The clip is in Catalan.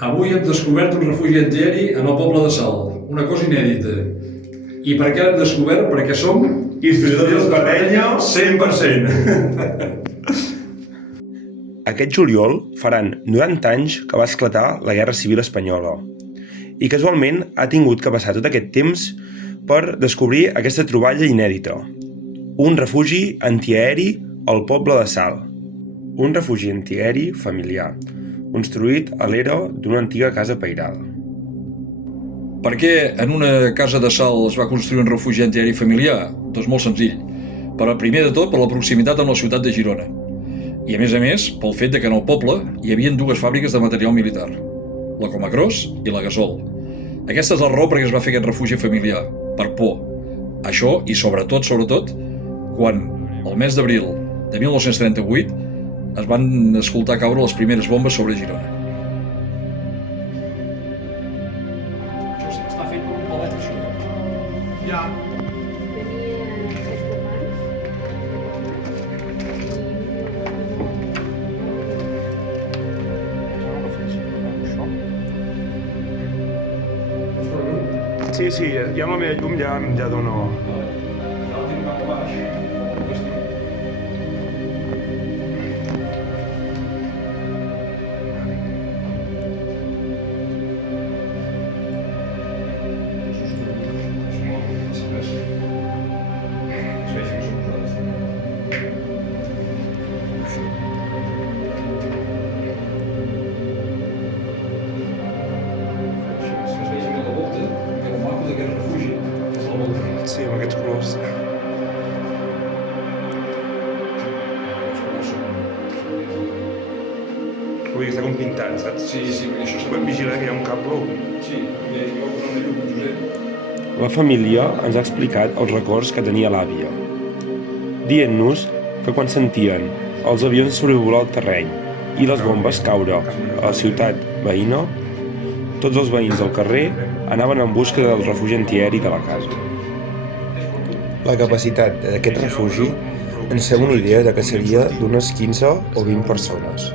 Avui hem descobert un refugi antiaeri en el poble de Salt, una cosa inèdita. I per què l'hem descobert? Perquè som historiadors d'Espardenya 100%. Aquest juliol faran 90 anys que va esclatar la Guerra Civil Espanyola i casualment ha tingut que passar tot aquest temps per descobrir aquesta troballa inèdita. Un refugi antiaeri al poble de Salt. Un refugi antiaeri familiar, construït a l'era d'una antiga casa pairal. Per què en una casa de Salt es va construir un refugi antiaeri familiar? Doncs molt senzill. Primer de tot, per la proximitat amb la ciutat de Girona. I a més, pel fet que en el poble hi havia dues fàbriques de material militar, la Comacros i la Gasol. Aquesta és la raó perquè es va fer aquest refugi familiar, per por. Això i sobretot, quan el mes d'abril de 1938 es van escoltar caure les primeres bombes sobre Girona. Això sí, està fet un palet això. Ja. Sí, ja amb la meva llum ja dono... Sí, amb aquests colors. Vull dir, està com pintat, saps? Sí, això Vam vigilar que hi ha un cable. Sí, jo vaig posar una llum, Josep. La família ens ha explicat els records que tenia l'àvia, dient-nos que quan sentien els avions sobrevolar el terreny i les bombes caure a la ciutat veïna, tots els veïns del carrer anaven en busca del refugi antiaeri de la casa. La capacitat d'aquest refugi ens fem una idea de que seria d'unes 15 o 20 persones.